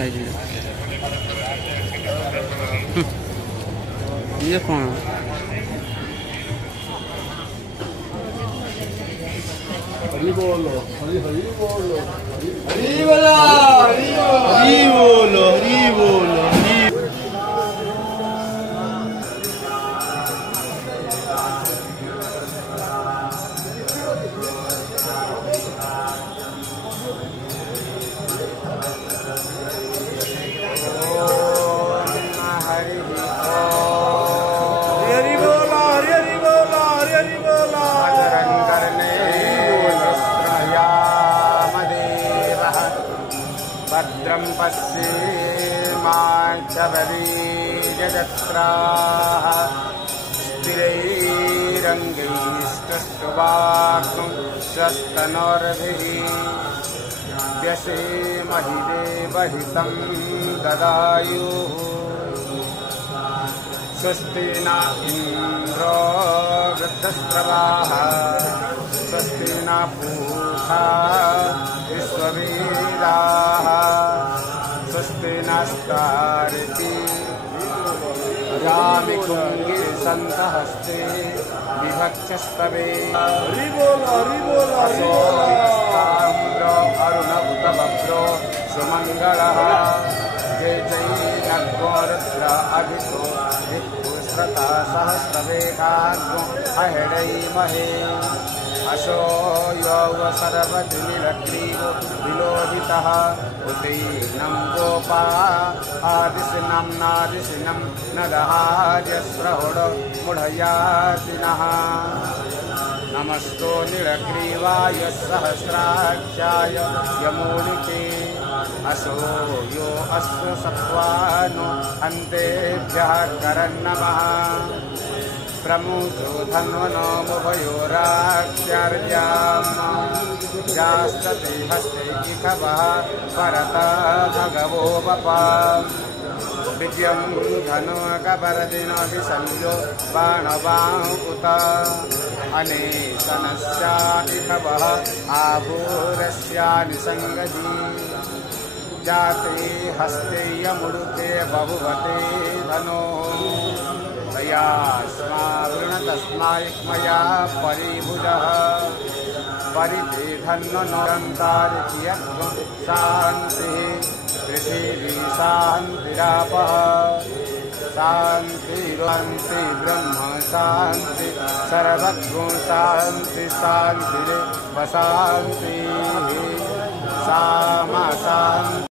Size में। ये कौन है? हरी बोलो, हरी हरी बोलो, हरी बोलो, हरी बोलो, हरी बोलो, हरी। भद्रं पश्येमाच्चबलीजत्राः स्थिरैरङ्गैस्तुष्टुवाक्ं स्वस्तनोर्भिः व्यसेमहि देवहितं ददायुः स्वस्ति न इन्द्रो वृद्धस्रवाः स्वस्ति न पूषा विश्ववेदाः स्वस्ति नस्तारिति रामिकुङ्गे सन्तहस्ते विभक्षस्तवे असोस्ताम्रो अरुणभुतभद्रो सुमङ्गलः जय जय नग्गोरुद्र अभितो विपुश्रता सहस्रवेगाग्नो अहेडैमहे अशो यो सर्वधिनिलग्रीवो विलोहितः उदीनं गोपा आदिशिनं नादिशिनं नगहार्यस्रहोडो मुढयातिनः नमस्तो नीलग्रीवाय सहस्राक्षाय यमोनिके असो यो अश्व सत्त्वानो अन्तेभ्यः करन्नमः प्रमुचो धन्वनो मुभयोराक्षार्याम् जास्तते हस्ते इखवः परता भगवो वपाम् विद्यं धनुकवरदिनभिसंयो बाणवाहुत अनेशनस्या इखवः आभूरस्यानि संगजी जाते हस्ते यमुडुते बहुवते धनो तया स्मावृणतस्माय मया परिभुजः परिते धन्वनोरन्तारित्यत्वं शान्तिः पृथिवी शान्तिरापः शान्तिर्शान्ति ब्रह्म शान्ति सर्वगुण शान्ति शान्तिरेव शान्तिः सामा शान्ति।